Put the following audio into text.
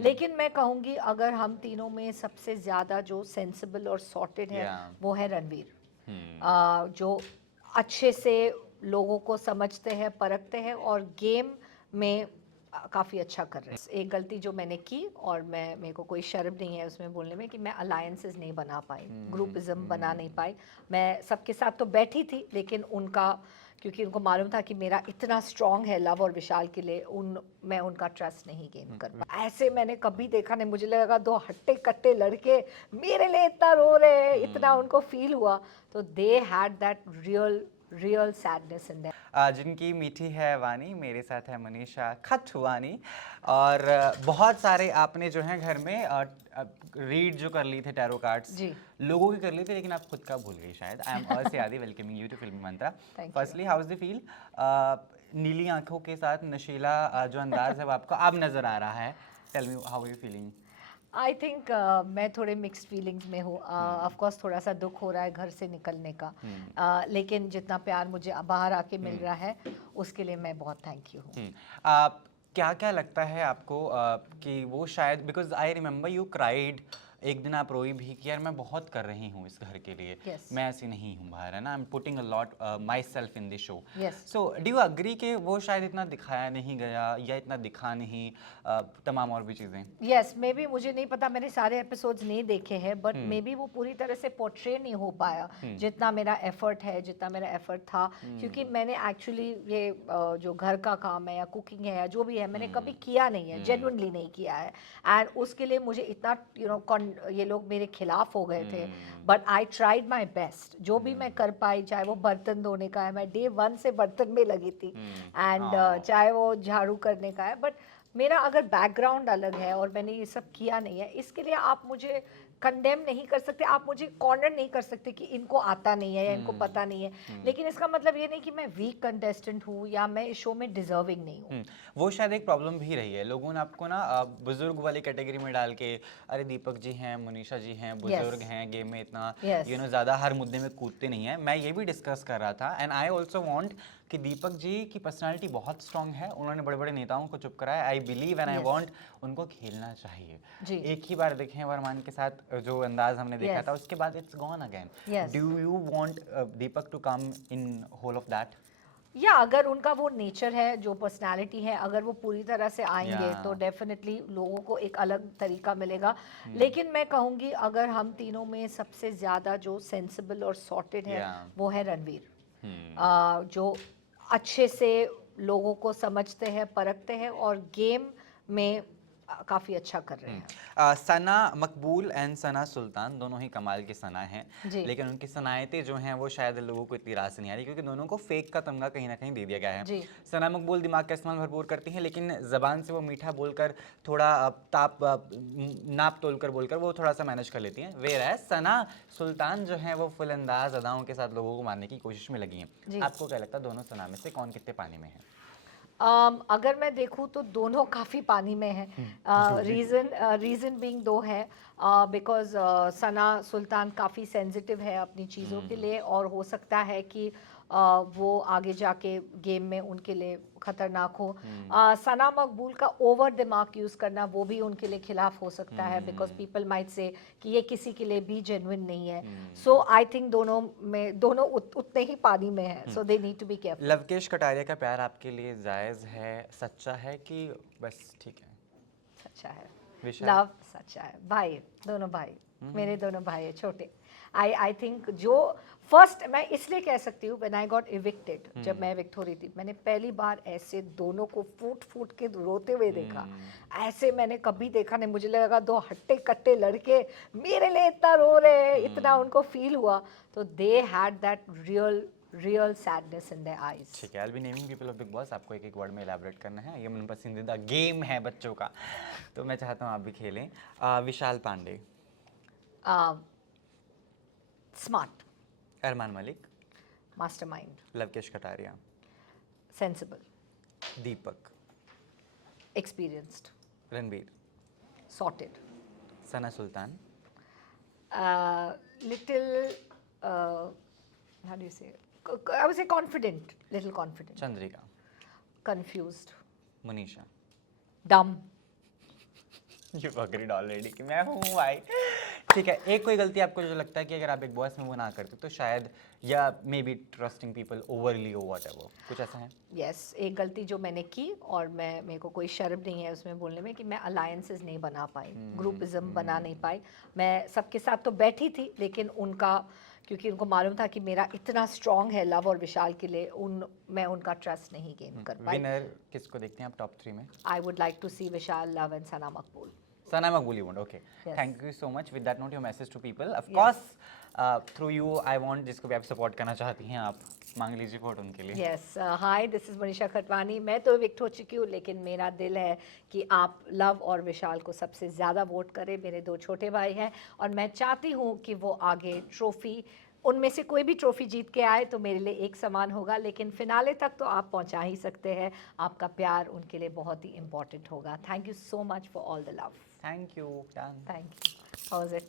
लेकिन मैं कहूँगी अगर हम तीनों में सबसे ज़्यादा जो सेंसिबल और सॉर्टेड है वो है रणवीर, जो अच्छे से लोगों को समझते हैं, परखते हैं और गेम में काफ़ी अच्छा कर रहे हैं। एक गलती जो मैंने की और मेरे को कोई शर्म नहीं है उसमें बोलने में कि मैं अलायंसेस नहीं बना पाई, ग्रुपिज्म बना नहीं पाई। मैं सबके साथ तो बैठी थी लेकिन उनका, क्योंकि उनको मालूम था कि मेरा इतना स्ट्रांग है लव और विशाल के लिए, मैं उनका ट्रस्ट नहीं गेन कर पाई। ऐसे मैंने कभी देखा नहीं, मुझे लगा दो हट्टे कट्टे लड़के मेरे लिए इतना रो रहे हैं, इतना उनको फील हुआ। तो they had that real sadness in their. जिनकी मीठी है वानी, मेरे साथ है मनीषा खटवानी। और बहुत सारे आपने जो है घर में रीड जो कर ली थे टैरो कार्ड्स, जी लोगों की कर ली थी लेकिन आप खुद का भूल गई शायद। I am Arsiyadi, welcoming you to Filmy Mantra. Firstly how is the feel? नीली आंखों के साथ नशीला जो अंदाज है वो आपको अब नजर आ रहा है। Tell me how are you feeling? I think मैं थोड़े मिक्स्ड फीलिंग्स में हूँ। ऑफ कोर्स थोड़ा सा दुख हो रहा है घर से निकलने का, लेकिन जितना प्यार मुझे बाहर आके मिल रहा है उसके लिए मैं बहुत थैंक यू हूँ। क्या क्या लगता है आपको कि वो शायद, because I remember you cried, एक दिन आप रोई भी कि यार मैं बहुत कर रही हूँ इस घर के लिए, Yes. मैं ऐसी नहीं हूँ बाहर, है ना, I am putting a lot my self in this show. Yes. So do you agree कि वो शायद इतना दिखाया नहीं गया या इतना दिखा नहीं, तमाम और भी चीज़ें? यस, मे बी, मुझे नहीं पता, मैंने सारे एपिसोड्स नहीं देखे हैं, बट मे बी वो पूरी तरह से पोर्ट्रे नहीं हो पाया जितना मेरा एफर्ट है, जितना मेरा एफर्ट था। क्योंकि मैंने एक्चुअली ये जो घर का काम है या कुकिंग है या जो भी है मैंने कभी किया नहीं है, जेन्युइनली नहीं किया है। एंड उसके लिए मुझे इतना ये लोग मेरे खिलाफ हो गए थे, but I tried my best. जो भी मैं कर पाई, चाहे वो बर्तन धोने का है, मैं डे 1 से बर्तन में लगी थी, एंड चाहे वो झाड़ू करने का है, बट मेरा अगर बैकग्राउंड अलग है और मैंने ये सब किया नहीं है, इसके लिए आप मुझे कंडेम नहीं कर सकते, आप मुझे कॉर्नर नहीं कर सकते कि इनको आता नहीं है या इनको पता नहीं है। लेकिन इसका मतलब ये नहीं कि मैं वीक कंटेस्टेंट हूँ या मैं इस शो में डिजर्विंग नहीं हूँ। वो शायद एक प्रॉब्लम भी रही है, लोगों ने आपको ना बुजुर्ग वाली कैटेगरी में डाल के, अरे दीपक जी हैं, मुनीषा जी हैं, बुजुर्ग हैं, गेम में इतना ज़्यादा हर मुद्दे में कूदते नहीं है। मैं ये भी डिस्कस कर रहा था, एंड आई ऑल्सो वांट कि दीपक जी की पर्सनालिटी बहुत स्ट्रांग है, उन्होंने बड़े बड़े नेताओं को चुप कराया, I believe and I want उनको खेलना चाहिए। एक ही बार देखें वरमान के साथ जो अंदाज हमने देखा था, उसके बाद it's gone again. Do you want Deepak to come in whole of that? या अगर उनका वो नेचर है, जो पर्सनालिटी है, अगर वो पूरी तरह से आएंगे तो डेफिनेटली लोगों को एक अलग तरीका मिलेगा। लेकिन मैं कहूँगी अगर हम तीनों में सबसे ज़्यादा जो सेंसिबल और सॉर्टेड है वो है रणवीर, जो अच्छे से लोगों को समझते हैं, परखते हैं और गेम में काफ़ी अच्छा कर रहे हैं। सना मकबूल एंड सना सुल्तान दोनों ही कमाल की सना हैं, लेकिन उनकी सनायतें जो हैं वो शायद लोगों को इतनी रास नहीं आ रही, क्योंकि दोनों को फेक का तमगा कहीं ना कहीं दे दिया गया है। सना मकबूल दिमाग का इस्तेमाल भरपूर करती हैं, लेकिन ज़बान से वो मीठा बोलकर, थोड़ा नाप तोल कर बोलकर वो थोड़ा सा मैनेज कर लेती हैं। वेयर है सना सुल्तान जो है वो फुल अंदाज अदाओं के साथ लोगों को मारने की कोशिश में लगी हैं। आपको क्या लगता है दोनों सना में से कौन कितने पानी में है? अगर मैं देखूँ तो दोनों काफ़ी पानी में हैं। रीज़न बीइंग दो है, बिकॉज सना सुल्तान काफ़ी सेंसिटिव है अपनी चीज़ों के लिए, और हो सकता है कि वो आगे जाके गेम में उनके लिए ख़तरनाक हो। सना मकबूल का ओवर दिमाग यूज़ करना वो भी उनके लिए खिलाफ हो सकता है, बिकॉज पीपल माइट से कि ये किसी के लिए भी जेन्युइन नहीं है। सो आई थिंक दोनों उतने ही पानी में है, so they need to be careful. Lovekesh Kataria का प्यार आपके लिए जायज़ है, सच्चा है कि बस ठीक है? सच्चा है, लव सच्चा है। भाई, दोनों भाई, मेरे दोनों भाई है छोटे। आई थिंक जो फर्स्ट मैं इसलिए कह सकती हूँ, व्हेन आई गॉट इविक्टेड, जब मैं इविक्ट हो रही थी, मैंने पहली बार ऐसे दोनों को फूट फूट के रोते हुए देखा। ऐसे मैंने कभी देखा नहीं, मुझे लगा दो हट्टे कट्टे लड़के मेरे लिए इतना रो रहे हैं, इतना उनको फील हुआ। तो they had that real sadness in their eyes. ठीक है, I will be naming people of big boss, आपको एक एक वर्ड में एलैबोरेट करना है, ये मन पसंदीदा गेम है बच्चों का, तो मैं चाहता हूँ आप भी खेलें। Vishal Pandey, smart, Armaan Malik, mastermind, Lovekesh Kataria, sensible, Deepak, experienced, Ranbir, sorted, Sana Sultan, little, how do you say? I would say confident, little confident, Chandrika, confused, Munisha, dumb, you agreed already कि मैं हूँ भाई। ठीक है, एक कोई गलती आपको जो लगता है कि अगर आप बिग बॉस में वो ना करते तो शायद, या may be trusting people overly और व्हाटएवर, कुछ ऐसा है? यस एक गलती जो मैंने की, और मेरे को कोई शर्म नहीं है उसमें बोलने में, कि मैं अलायंसेस नहीं बना पाई, ग्रुपिज्म बना नहीं पाई। मैं सबके साथ तो बैठी थी, लेकिन उनका, क्योंकि उनको मालूम था कि मेरा इतना स्ट्रांग है लव और विशाल के लिए, मैं उनका ट्रस्ट नहीं गेन कर पाई। विनर किसको देखते हैं आप टॉप 3 में? I would like to see Vishal, Luv and Sana Makbul. Sana Makbul you want, okay. Yes. Thank you so much. With that note, your message to people. Of Yes. course, through you, I want जिसको भी आप support करना चाहती हैं, आप मांग लीजिए vote उनके लिए। Yes hi, this is Manisha Khatwani. मैं तो विक्ट हो चुकी हूँ, लेकिन मेरा दिल है कि आप लव और विशाल को सबसे ज़्यादा वोट करें। मेरे 2 छोटे भाई हैं, और मैं चाहती हूँ कि वो आगे ट्रॉफी, उनमें से कोई भी ट्रॉफी जीत के आए तो मेरे लिए एक समान होगा, लेकिन फिनाले तक तो आप पहुँचा ही सकते हैं। आपका प्यार उनके लिए बहुत ही इम्पोर्टेंट होगा। Thank you so much for all the love. Thank you. Done. Thank you. How was it?